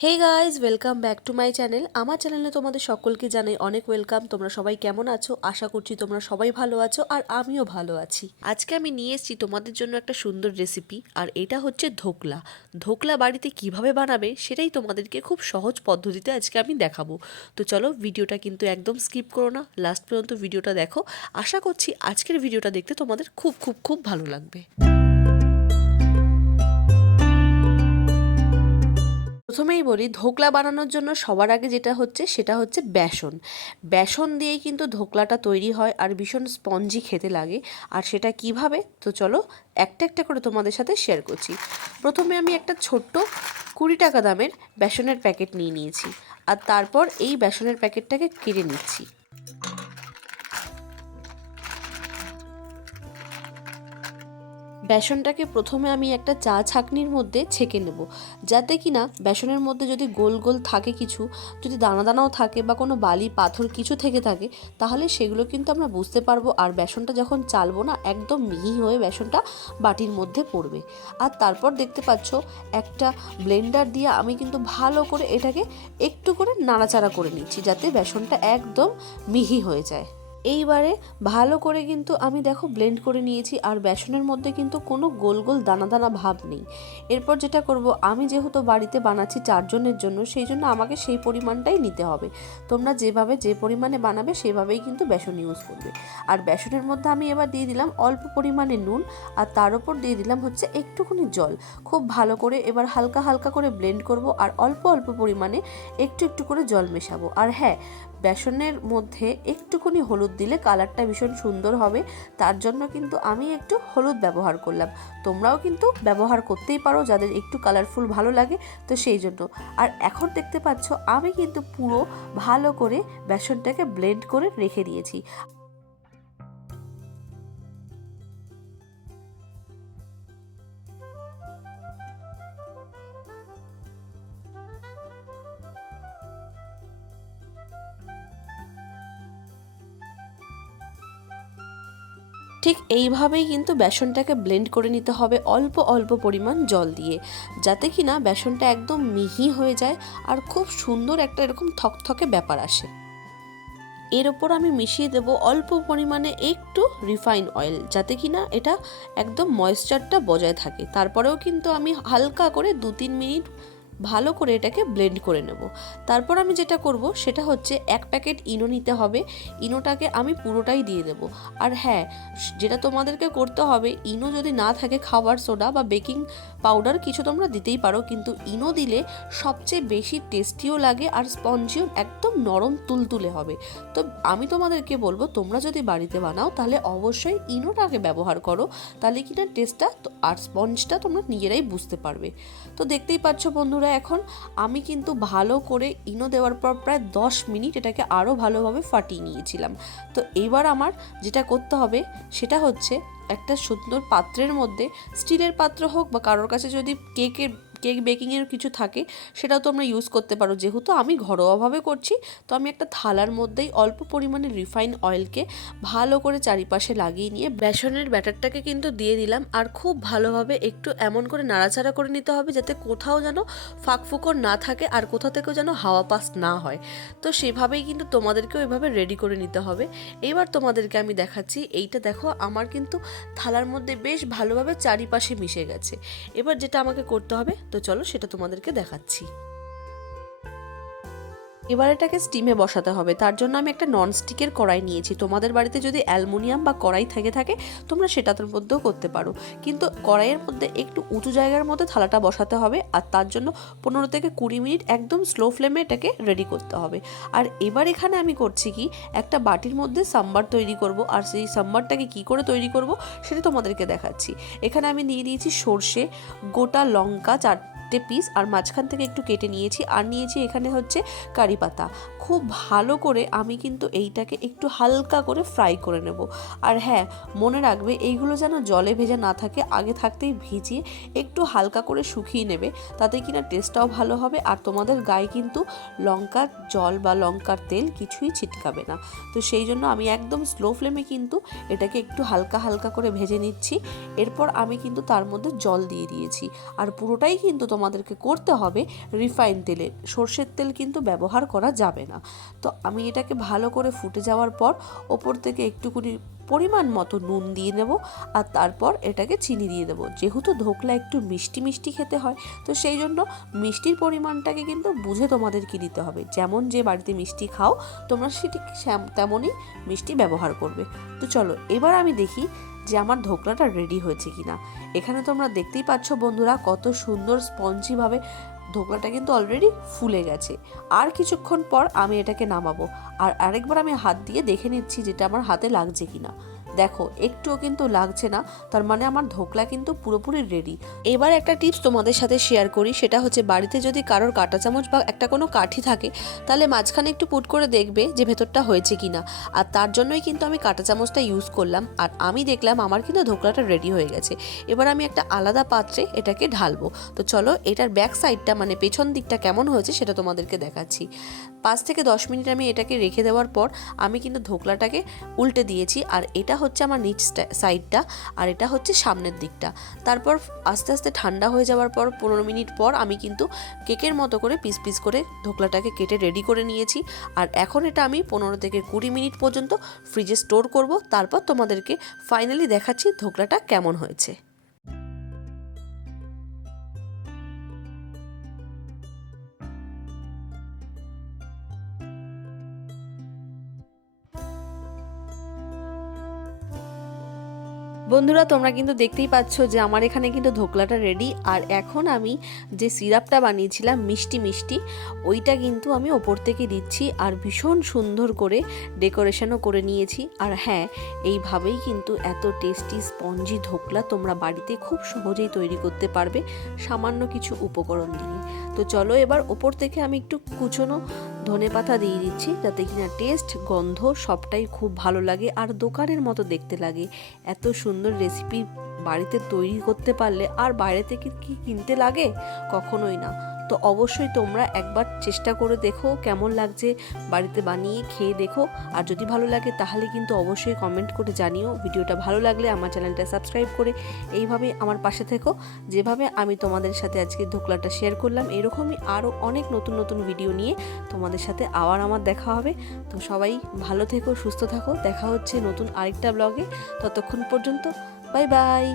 Hey guys welcome back to my channel আমার চ্যানেলে তোমাদের সকলকে জানাই অনেক ওয়েলকাম তোমরা সবাই কেমন আছো? আশা করছি তোমরা সবাই ভালো আছো আর আমিও ভালো আছি। আজকে আমি নিয়ে এসেছি তোমাদের জন্য একটা সুন্দর রেসিপি আর এটা হচ্ছে ধোকলা। ধোকলা বাড়িতে কীভাবে বানাবে সেটাই তোমাদেরকে খুব সহজ পদ্ধতিতে আজকে আমি দেখাবো। তো চলো ভিডিওটা কিন্তু একদম স্কিপ করো না লাস্ট পর্যন্ত ভিডিওটা দেখো। আশা করছি আজকের ভিডিওটা দেখতে তোমাদের খুব খুব খুব ভালো লাগবে। প্রথমেই বলি, ধোকলা বানানোর জন্য সবার আগে যেটা হচ্ছে সেটা হচ্ছে বেসন। বেসন দিয়েই কিন্তু ধোকলাটা তৈরি হয় আর ভীষণ স্পঞ্জি খেতে লাগে। আর সেটা কীভাবে? তো চলো একটা একটা করে তোমাদের সাথে শেয়ার করছি। প্রথমে আমি একটা ছোট্ট কুড়ি টাকা দামের বেসনের প্যাকেট নিয়ে নিয়েছি। আর তারপর এই বেসনের প্যাকেটটাকে কেটে নিচ্ছি। বেসনটাকে প্রথমে আমি একটা চা ছাঁকনির মধ্যে ছেঁকে নেব। যাতে কি না বেসনের মধ্যে যদি গোল গোল থাকে কিছু, যদি দানা দানাও থাকে বা কোনো বালি, পাথর কিছু থেকে থাকে, তাহলে সেগুলো কিন্তু আমরা বুঝতে পারব আর বেসনটা যখন চালবো না, একদম মিহি হয়ে বেসনটা বাটির মধ্যে পড়বে। আর তারপর দেখতে পাচ্ছ একটা ব্লেন্ডার দিয়ে আমি কিন্তু ভালো করে এটাকে একটু করে নাড়াচাড়া করে নিচ্ছি, যাতে বেসনটা একদম মিহি হয়ে যায়। এইবারে ভালো করে কিন্তু আমি দেখো ব্লেন্ড করে নিয়েছি আর বেসনের মধ্যে কিন্তু কোনো গোল গোল দানা দানা ভাব নেই। এরপর যেটা করব, আমি যেহেতু বাড়িতে বানাচ্ছি চারজনের জন্য, সেই জন্য আমাকে সেই পরিমাণটাই নিতে হবে। তোমরা যেভাবে যে পরিমাণে বানাবে, সেভাবেই কিন্তু বেসন ইউজ করবে। আর বেসনের মধ্যে আমি এবার দিয়ে দিলাম অল্প পরিমাণে নুন, আর তার উপর দিয়ে দিলাম হচ্ছে একটুখানি জল। খুব ভালো করে এবার হালকা হালকা করে ব্লেন্ড করব, আর অল্প অল্প পরিমাণে একটু একটু করে জল মেশাবো। আর হ্যাঁ বেসনের মধ্যে একটুখানি হলুদ দিলে কালারটা ভীষণ সুন্দর হবে। তার জন্য কিন্তু আমি একটু হলুদ ব্যবহার করলাম। তোমরাও কিন্তু ব্যবহার করতেই পারো, যাদের একটু কালারফুল ভালো লাগে, তো সেই জন্য। আর এখন দেখতে পাচ্ছ, আমি কিন্তু পুরো ভালো করে বেসনটাকে ব্লেন্ড করে রেখে দিয়েছি। ঠিক এইভাবেই কিন্তু বেসনটাকে ব্লেন্ড করে নিতে হবে অল্প অল্প পরিমাণ জল দিয়ে, যাতে কি না বেসনটা একদম মিহি হয়ে যায় আর খুব সুন্দর একটা এরকম থকথকে ব্যাপার আসে। এর ওপর আমি মিশিয়ে দেব অল্প পরিমাণে একটু রিফাইন অয়েল যাতে কি না এটা একদম ময়েশ্চারটা বজায় থাকে। তারপরেও কিন্তু আমি হালকা করে দু তিন মিনিট ভালো করে এটাকে ব্লেন্ড করে নেব। তারপর আমি যেটা করব, সেটা হচ্ছে এক প্যাকেট ইনো নিতে হবে। ইনোটাকে আমি পুরোটাই দিয়ে দেব। আর হ্যাঁ যেটা তোমাদেরকে করতে হবে, ইনো যদি না থাকে খাবার সোডা বা বেকিং পাউডার, কিছু তোমরা দিতেই পারো, কিন্তু ইনো দিলে সবচেয়ে বেশি টেস্টিও লাগে আর স্পঞ্জিও একদম নরম তুলতুলে হবে। তো আমি তোমাদেরকে বলব, তোমরা যদি বাড়িতে বানাও, তাহলে অবশ্যই ইনোটাকে ব্যবহার করো। তাহলে কিনা টেস্টটা আর স্পঞ্জটা তোমরা নিজেরাই বুঝতে পারবে। তো দেখতেই পাচ্ছ বন্ধুরা এখন আমি কিন্তু ভালো করে ইনো দেওয়ার পর প্রায় দশ মিনিট এটাকে আরও ভালোভাবে ফাটিয়ে নিয়েছিলাম। তো এইবার আমার যেটা করতে হবে সেটা হচ্ছে একটা সুন্দর পাত্রের মধ্যে স্টিলের পাত্র হোক বা কারোর কাছে যদি কেকের কেক বেকিংয়ের কিছু থাকে, সেটাও তোমরা ইউজ করতে পারো। যেহেতু আমি ঘরোয়াভাবে করছি, তো আমি একটা থালার মধ্যেই অল্প পরিমাণে রিফাইন অয়েলকে ভালো করে চারিপাশে লাগিয়ে নিয়ে বেসনের ব্যাটারটাকে কিন্তু দিয়ে দিলাম। আর খুব ভালোভাবে একটু এমন করে নাড়াচাড়া করে নিতে হবে যাতে কোথাও যেন ফাঁক ফুকর না থাকে আর কোথাও থেকেও যেন হাওয়া পাস না হয়। তো সেভাবেই কিন্তু তোমাদেরকেও এভাবে রেডি করে নিতে হবে। এবার তোমাদেরকে আমি দেখাচ্ছি, এইটা দেখো আমার কিন্তু থালার মধ্যে বেশ ভালোভাবে চারিপাশে মিশে গেছে। এবার যেটা আমাকে করতে হবে তো চলো সেটা তোমাদেরকে দেখাচ্ছি। এবার এটাকে স্টিমে বসাতে হবে। তার জন্য আমি একটা ননস্টিকের কড়াই নিয়েছি। তোমাদের বাড়িতে যদি অ্যালমোনিয়াম বা কড়াই থেকে থাকে, তোমরা সেটার মধ্যেও করতে পারো। কিন্তু কড়াইয়ের মধ্যে একটু উঁচু জায়গার মধ্যে থালাটা বসাতে হবে আর তার জন্য পনেরো থেকে কুড়ি মিনিট একদম স্লো ফ্লেমে এটাকে রেডি করতে হবে। আর এবার এখানে আমি করছি কি, একটা বাটির মধ্যে সাম্বার তৈরি করব। আর সেই সাম্বারটাকে কি করে তৈরি করব, সেটা তোমাদেরকে দেখাচ্ছি। এখানে আমি নিয়ে নিয়েছি সর্ষে, গোটা লঙ্কা চার চারটে পিস আর মাঝখান থেকে একটু কেটে নিয়েছি আর নিয়েছি এখানে হচ্ছে কারি পাতা। খুব ভালো করে আমি কিন্তু এইটাকে একটু হালকা করে ফ্রাই করে নেব। আর হ্যাঁ মনে রাখবে এইগুলো যেন জলে ভেজা না থাকে, আগে থাকতেই ভিজিয়ে একটু হালকা করে শুকিয়ে নেবে, তাতে কিনা টেস্টটাও ভালো হবে আর তোমাদের গায়ে কিন্তু লঙ্কার জল বা লঙ্কার তেল কিছুই ছিটকাবে না। তো সেই জন্য আমি একদম স্লো ফ্লেমে কিন্তু এটাকে একটু হালকা হালকা করে ভেজে নিচ্ছি। এরপর আমি কিন্তু তার মধ্যে জল দিয়ে দিয়েছি। আর পুরোটাই কিন্তু তোমার তোমাদেরকে করতে হবে রিফাইন তেলের সর্ষের তেল কিন্তু ব্যবহার করা যাবে না। তো আমি এটাকে ভালো করে ফুটে যাওয়ার পর ওপর থেকে একটুকুনি পরিমাণ মতো নুন দিয়ে নেব আর তারপর এটাকে চিনি দিয়ে দেবো। যেহেতু ধোকলা একটু মিষ্টি মিষ্টি খেতে হয়, তো সেই জন্য মিষ্টির পরিমাণটাকে কিন্তু বুঝে তোমাদেরকে দিতে হবে। যেমন যে বাড়িতে মিষ্টি খাও, তোমরা সেটি তেমনই মিষ্টি ব্যবহার করবে। তো চলো, এবার আমি দেখি যে আমার ধোকলাটা রেডি হয়েছে কিনা। এখানে তোমরা দেখতেই পাচ্ছ বন্ধুরা কত সুন্দর স্পঞ্জিভাবে ধোকলাটা কিন্তু অলরেডি ফুলে গেছে। আর কিছুক্ষণ পর আমি এটাকে নামাবো। আর আরেকবার আমি হাত দিয়ে দেখে নিচ্ছি যেটা আমার হাতে লাগছে কিনা। দেখো, একটুও কিন্তু লাগছে না। তার মানে আমার ধোকলা কিন্তু পুরোপুরি রেডি এবার একটা টিপস তোমাদের সাথে শেয়ার করি, সেটা হচ্ছে বাড়িতে যদি কারোর কাঁটা চামচ বা একটা কোনো কাঠি থাকে, তাহলে মাঝখানে একটু পুট করে দেখবে যে ভেতরটা হয়েছে কি না আর তার জন্যই কিন্তু আমি কাঁটা চামচটা ইউজ করলাম। আর আমি দেখলাম আমার কিন্তু ধোকলাটা রেডি হয়ে গেছে। এবার আমি একটা আলাদা পাত্রে এটাকে ঢালবো। তো চলো, এটার ব্যাক সাইডটা মানে পেছন দিকটা কেমন হয়েছে সেটা তোমাদেরকে দেখাচ্ছি। পাঁচ থেকে দশ মিনিট আমি এটাকে রেখে দেওয়ার পর, আমি কিন্তু ধোকলাটাকে উল্টে দিয়েছি। আর এটা হচ্ছে আমার নিচ সাইডটা আর এটা হচ্ছে সামনের দিকটা। তারপর আস্তে আস্তে ঠান্ডা হয়ে যাওয়ার পর, পনেরো মিনিট পর আমি কিন্তু কেকের মতো করে পিস পিস করে ধোকলাটাকে কেটে রেডি করে নিয়েছি। আর এখন এটা আমি পনেরো থেকে কুড়ি মিনিট পর্যন্ত ফ্রিজে স্টোর করব। তারপর তোমাদেরকে ফাইনালি দেখাচ্ছি ধোকলাটা কেমন হয়েছে। বন্ধুরা, তোমরা কিন্তু দেখতেই পাচ্ছ যে আমার এখানে কিন্তু ধোকলাটা রেডি আর এখন আমি যে সিরাপটা বানিয়েছিলাম, মিষ্টি মিষ্টি, ওইটা কিন্তু আমি ওপর থেকে দিচ্ছি আর ভীষণ সুন্দর করে ডেকোরেশনও করে নিয়েছি। আর হ্যাঁ এইভাবেই কিন্তু এত টেস্টি স্পঞ্জি ধোকলা তোমরা বাড়িতে খুব সহজেই তৈরি করতে পারবে সামান্য কিছু উপকরণ দিয়ে। তো চলো এবার ওপর থেকে আমি একটু কুচনো ধনে পাতা দিয়ে দিচ্ছি যাতে কিনা টেস্ট গন্ধ সবটাই খুব ভালো লাগে। আর দোকানের মতো দেখতে লাগে। এত সুন্দর রেসিপি বাড়িতে তৈরি করতে পারলে আর বাইরে থেকে কি কিনতে লাগে? কখনোই না। তো অবশ্যই তোমরা একবার চেষ্টা করে দেখো কেমন লাগছে বাড়িতে বানিয়ে খেয়ে দেখো। আর যদি ভালো লাগে তাহলে কিন্তু অবশ্যই কমেন্ট করে জানিও। ভিডিওটা ভালো লাগলে আমার চ্যানেলটা সাবস্ক্রাইব করে এইভাবে আমার পাশে থেকো। যেভাবে আমি তোমাদের সাথে আজকে ধোকলাটা শেয়ার করলাম, এরকমই আরও অনেক নতুন নতুন ভিডিও নিয়ে তোমাদের সাথে আবার আমার দেখা হবে। তো সবাই ভালো থেকো, সুস্থ থাকো। দেখা হচ্ছে নতুন আরেকটা ব্লগে ততক্ষণ পর্যন্ত বাই বাই